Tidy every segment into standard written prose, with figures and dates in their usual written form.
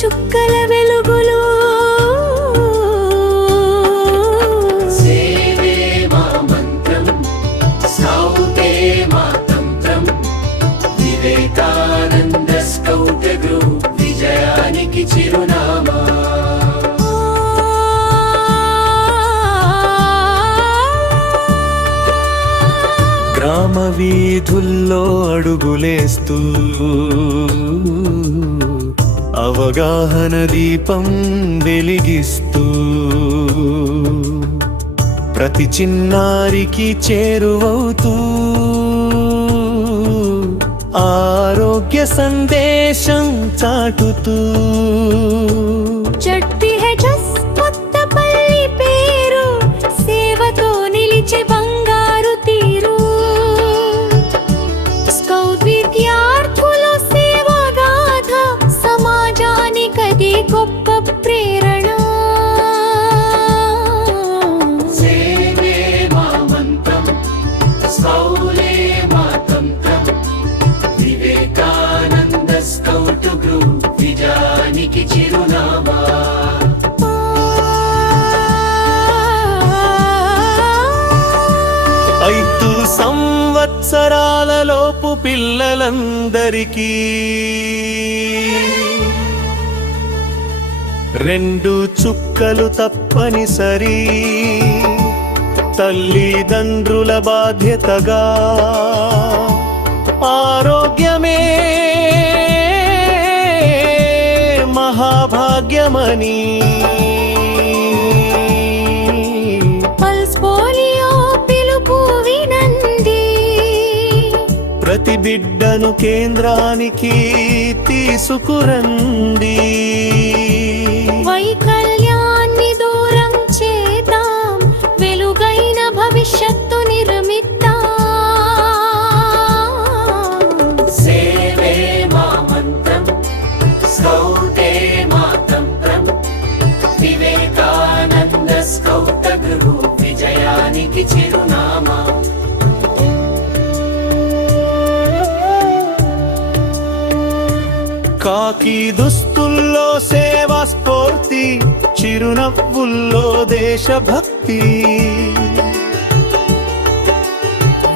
చుక్కల వెలుగులు సేవే మా మంత్రం స్కౌటే మా తంత్రం వివేకానంద స్కౌట్ గ్రూప్ విజయానికి చిరునామా గ్రామ వీధుల్లో అడుగులేస్తూ అవగాహన దీపం వెలిగిస్తూ ప్రతి చిన్నారికి చేరువవుతూ ఆరోగ్య సందేశం చాటుతూ జడ్పీహెచ్ఎస్ కొత్తపల్లి పేరు సేవతో నిలిచే బంగారు తీరు స్కౌట్ విద్యార్థుల సేవాగాథ సమాజానికది గొప్ప ప్రేరణ సేవే మా మంత్రం స్కౌలే మా తంత్రం వివేకానంద స్కౌట్ గ్రూప్ విజయానికి చిరునామా 5 సంవత్సరాలలోపు పిల్లలందరికీ 2 చుక్కలు తప్పనిసరి తల్లిదండ్రుల బాధ్యతగా ఆరోగ్యమే మహాభాగ్యమని పల్స్ పోలియో పిలుపు వినండి ప్రతి బిడ్డను కేంద్రానికి తీసుకురండి వైకల్యాన్ని దూరం చేద్దాం వెలుగైన భవిష్యత్తు నిర్మిద్దాం సేవే మా మంత్రం స్కౌటే మా తంత్రం వివేకానంద స్కౌట్ గ్రూప్ విజయానికి చిరునామా కాకి దుస్తుల్లో సేవా స్ఫూర్తి చిరునవ్వుల్లో దేశభక్తి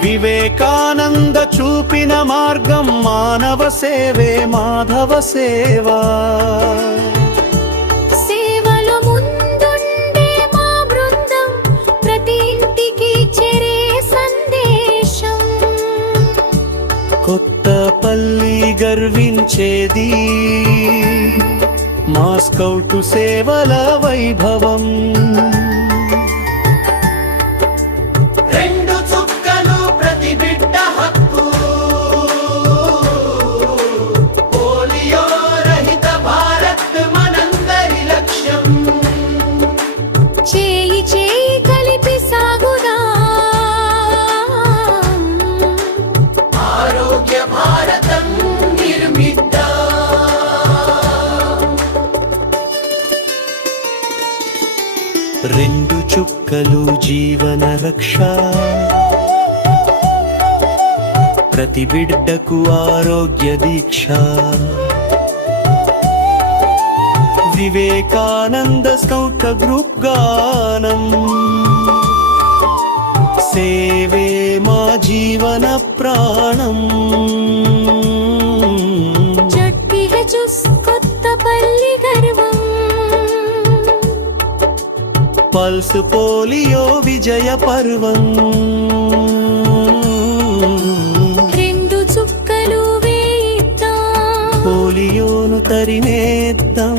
వివేకానంద చూపిన మార్గం మానవ సేవే మాధవ సేవా సేవలో ముందుండే మా బృందం ప్రతి ఇంటికి చేరే సందేశం కొత్తపల్లి గర్వించేది మా స్కౌటు సేవల వైభవం 2 చుక్కలు ప్రతి బిడ్డ హక్కు పోలియో రహిత భారత్ మనందరి లక్ష్యం చేయి చేయి కలిపి సాగుదాం ఆరోగ్య భారతం నిర్మిద్దాం 2 చుక్కలు జీవన రక్ష ప్రతి బిడ్డకు ఆరోగ్య దీక్ష వివేకానంద స్కౌట్ గ్రూప్ గానం సేవే మా జీవన ప్రాణం జడ్పీహెచ్ఎస్ కొత్తపల్లి గర్వం పల్స్ పోలియో విజయ పర్వం 2 చుక్కలు వేయిద్దాం పోలియోను తరిమేద్దాం